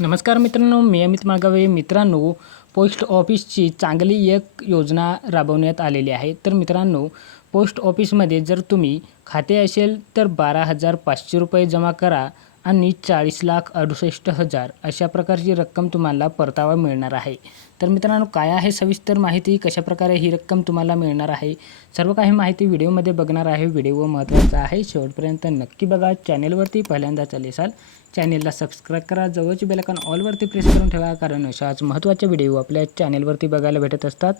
नमस्कार मित्रांनो मी अमित मागावे मित्रांनो पोस्ट ऑफिसची चांगली एक योजना राबवण्यात आलेली आहे. तर मित्रांनो पोस्ट ऑफिसमध्ये जर तुम्ही खाते असेल तर बारा हजार पाचशे रुपये जमा करा. आणि चाळीस लाख अडुसष्ट हजार अशा प्रकारची रक्कम तुम्हाला परतावा मिळणार आहे. तर मित्रांनो काय आहे सविस्तर माहिती? कशाप्रकारे ही रक्कम तुम्हाला मिळणार आहे? सर्व काही माहिती व्हिडिओमध्ये बघणार आहे. व्हिडिओ महत्त्वाचा आहे. शेवटपर्यंत नक्की बघा. चॅनेलवरती पहिल्यांदा चाले असाल चॅनेलला सबस्क्राईब करा. जवळची बेलकॉन ऑलवरती प्रेस करून ठेवा कारण अशाच महत्त्वाचे व्हिडिओ आपल्या चॅनेलवरती बघायला भेटत असतात.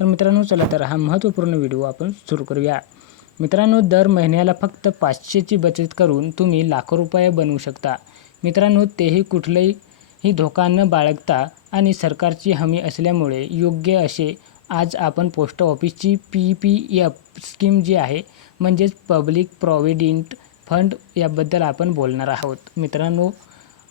तर मित्रांनो चला तर हा महत्त्वपूर्ण व्हिडिओ आपण सुरू करूया. मित्रांनो दर महिन्याला फक्त पाचशेची बचत करून तुम्ही लाखो रुपये बनवू शकता. मित्रांनो तेही कुठलंही धोका न बाळगता आणि सरकारची हमी असल्यामुळे योग्य असे आज आपण पोस्ट ऑफिसची पी पी एफ स्कीम जी आहे म्हणजेच पब्लिक प्रॉव्हिडंट फंड याबद्दल आपण बोलणार आहोत. मित्रांनो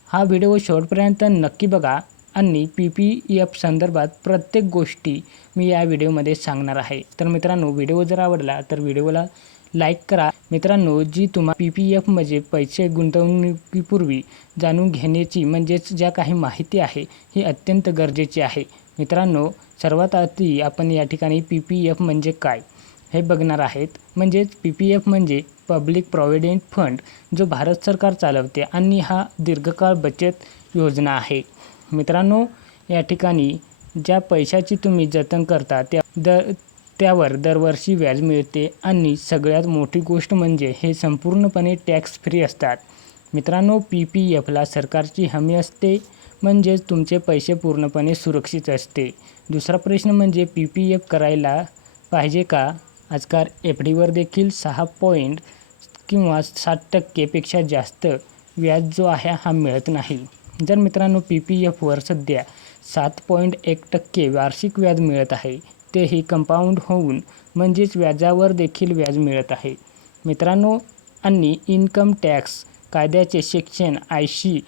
हा व्हिडिओ शेवटपर्यंत नक्की बघा. आणि पी पी एफ संदर्भात प्रत्येक गोष्टी मी या व्हिडिओमध्ये सांगणार आहे. तर मित्रांनो व्हिडिओ जर आवडला तर व्हिडिओला लाईक करा. मित्रांनो जी तुम्हा पी पी एफमध्ये पैसे गुंतवणुकीपूर्वी जाणून घेण्याची म्हणजेच ज्या काही माहिती आहे ही अत्यंत गरजेची आहे. मित्रांनो सर्वात आधी आपण या ठिकाणी पी पी एफ म्हणजे काय हे बघणार आहेत. म्हणजेच पी पी एफ म्हणजे पब्लिक प्रॉव्हिडंट फंड जो भारत सरकार चालवते आणि हा दीर्घकाळ बचत योजना आहे. मित्रांनो या ठिकाणी ज्या पैशाची तुम्ही जतन करता त्या दर त्यावर दरवर्षी व्याज मिळते आणि सगळ्यात मोठी गोष्ट म्हणजे हे संपूर्णपणे टॅक्स फ्री असतात. मित्रांनो पी पी एफला सरकारची हमी असते म्हणजेच तुमचे पैसे पूर्णपणे सुरक्षित असते. दुसरा प्रश्न म्हणजे पी पी एफ करायला पाहिजे का? आजकाल एफ डीवर देखील सहा पॉईंट किंवा सात टक्केपेक्षा जास्त व्याज जो आहे हा मिळत नाही. जर मित्रांनो पी पी एफवर सध्या सात पॉईंट एक टक्के वार्षिक व्याज मिळत आहे. तेही कंपाऊंड होऊन म्हणजेच व्याजावर देखील व्याज मिळत आहे. मित्रांनो आणि इन्कम टॅक्स कायद्याचे सेक्शन ऐंशी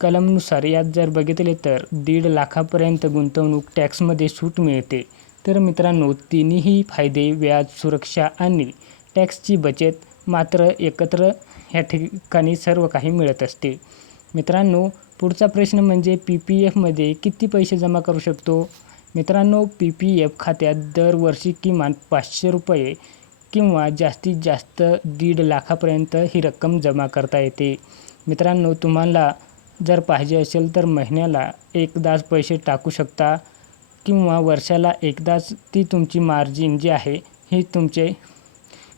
कलमनुसार यात जर बघितले तर दीड लाखापर्यंत गुंतवणूक टॅक्समध्ये सूट मिळते. तर मित्रांनो तिन्ही फायदे व्याज सुरक्षा आणि टॅक्सची बचत मात्र एकत्र ह्या ठिकाणी सर्व काही मिळत असते. मित्रांनो पुढचा प्रश्न म्हणजे पी पी एफमध्ये किती पैसे जमा करू शकतो? मित्रांनो पी पी एफ खात्यात दरवर्षी किमान पाचशे रुपये किंवा जास्तीत जास्त दीड लाखापर्यंत ही रक्कम जमा करता येते. मित्रांनो तुम्हाला जर पाहिजे असेल तर महिन्याला एकदाच पैसे टाकू शकता किंवा वर्षाला एकदाच ती तुमची मार्जिन जी आहे ही तुमचे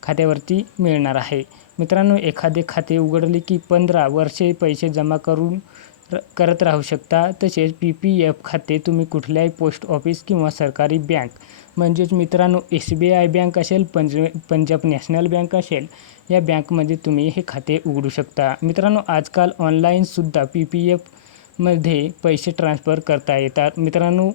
खात्यावरती मिळणार आहे. मित्रांनो एखादे खाते उघडले की पंधरा वर्षे पैसे जमा करून र करत राहू शकता. तसेच पी पी एफ खाते तुम्ही कुठल्याही पोस्ट ऑफिस किंवा सरकारी बँक म्हणजेच मित्रांनो एस बी आय बँक असेल पंज पंजाब नॅशनल बँक असेल या बँकमध्ये तुम्ही हे खाते उघडू शकता. मित्रांनो आजकाल ऑनलाईनसुद्धा पी पी एफमध्ये पैसे ट्रान्सफर करता येतात. मित्रांनो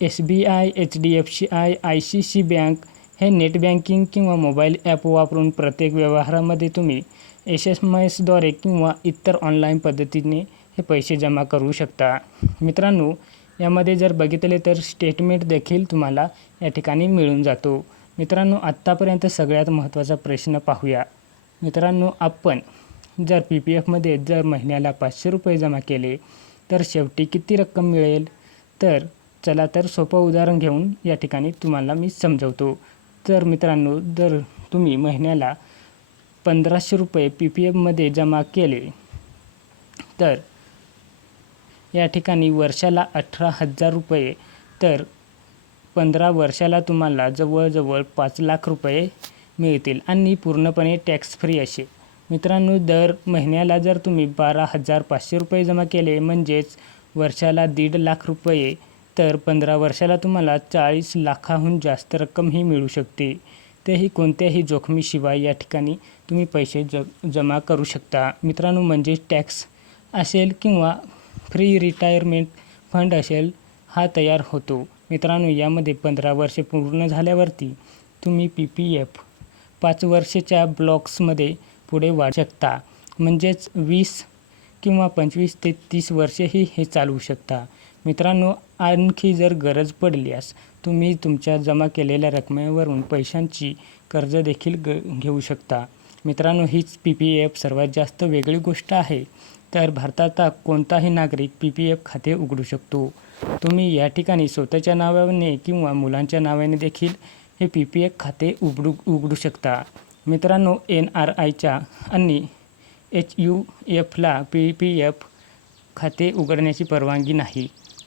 S B I H D F C I I C C bank हे नेट बँकिंग किंवा मोबाईल ॲप वापरून प्रत्येक व्यवहारामध्ये तुम्ही एस एम एसद्वारे किंवा इतर ऑनलाईन पद्धतीने हे पैसे जमा करू शकता. मित्रांनो यामध्ये जर बघितले तर स्टेटमेंट देखील तुम्हाला या ठिकाणी मिळून जातो. मित्रांनो आत्तापर्यंत सगळ्यात महत्त्वाचा प्रश्न पाहूया. मित्रांनो आपण जर पी पी एफमध्ये जर महिन्याला पाचशे रुपये जमा केले तर शेवटी किती रक्कम मिळेल? तर चला तर सोपं उदाहरण घेऊन या ठिकाणी तुम्हाला मी समजवतो. तर मित्रांनो जर तुम्ही महिन्याला पंधराशे रुपये पी पी एफमध्ये जमा केले तर या ठिकाणी वर्षाला अठरा हजार रुपये तर पंधरा वर्षाला तुम्हाला जवळजवळ पाच लाख रुपये मिळतील आणि पूर्णपणे टॅक्स फ्री असे. मित्रांनो दर महिन्याला जर तुम्ही बारा हजार पाचशे रुपये जमा केले म्हणजेच वर्षाला दीड लाख रुपये तर पंधरा वर्षाला तुम्हाला चाळीस लाखाहून जास्त रक्कम ही मिळू शकते. तेही कोणत्याही जोखमीशिवाय या ठिकाणी तुम्ही पैसे ज जमा करू शकता. मित्रांनो म्हणजे टॅक्स असेल किंवा फ्री रिटायरमेंट फंड असेल हा तयार होतो. मित्रांनो यामध्ये पंधरा वर्षे पूर्ण झाल्यावरती तुम्ही पी पी एफ पाच वर्षाच्या ब्लॉक्समध्ये पुढे वाढ शकता. म्हणजेच वीस किंवा पंचवीस ते तीस वर्षेही हे चालवू शकता. मित्रांनो आणखी जर गरज पडल्यास तुम्ही तुमच्या जमा केलेल्या रकमेवरून पैशांची कर्ज देखील ग घेऊ शकता. मित्रांनो हीच पी पी एफ सर्वात जास्त वेगळी गोष्ट आहे. तर भारताचा कोणताही नागरिक पी पी एफ खाते उघडू शकतो. तुम्ही या ठिकाणी स्वतःच्या नावाने किंवा मुलांच्या नावाने देखील हे पी पी एफ खाते उघडू उघडू शकता. मित्रांनो एन आर आयच्या आणि एच यू एफला पी पी एफ खाते उघडण्याची परवानगी नाही.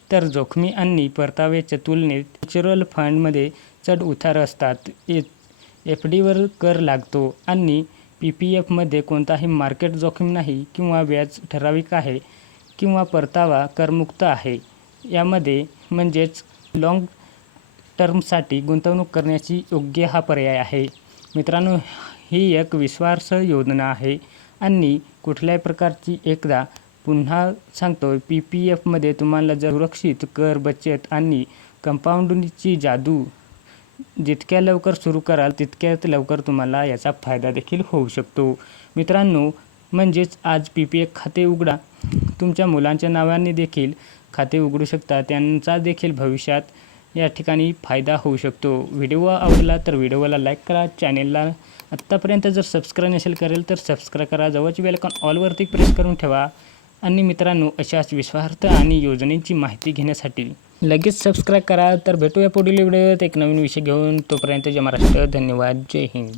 तर जोखमी आणि परताव्याच्या तुलनेत म्युच्युअल फंडमध्ये चढ उतार असतात. ए एफ डीवर कर लागतो आणि पी पी एफमध्ये कोणताही मार्केट जोखीम नाही किंवा व्याज ठराविक आहे किंवा परतावा करमुक्त आहे. यामध्ये म्हणजेच लाँग टर्मसाठी गुंतवणूक करण्याची योग्य हा पर्याय आहे. मित्रांनो ही एक विश्वास योजना आहे आणि कुठल्याही प्रकारची एकदा पुन्हा सांगतो पी पी एफमध्ये तुम्हाला जर सुरक्षित कर बचत आणि कंपाऊंडची जादू जितक्या लवकर सुरू कराल तितक्यात लवकर तुम्हाला याचा फायदा देखील होऊ शकतो. मित्रांनो म्हणजेच आज पी पी एफ खाते उघडा. तुमच्या मुलांच्या नावाने देखील खाते उघडू शकता. त्यांचा देखील भविष्यात या ठिकाणी फायदा होऊ शकतो. व्हिडिओ आवडला तर व्हिडिओला लाईक करा. चॅनेलला आत्तापर्यंत जर सबस्क्राईब नसेल करेल तर सबस्क्राईब करा. जवळची बेलकॉन ऑलवरती प्रेस करून ठेवा. आणि मित्रांनो अशाच विश्वार्थ आणि योजनेची माहिती घेण्यासाठी लगेच सबस्क्राईब करा. तर भेटूया पुढील व्हिडिओत एक नवीन विषय घेऊन. तोपर्यंत जय महाराष्ट्र. धन्यवाद. जय हिंद.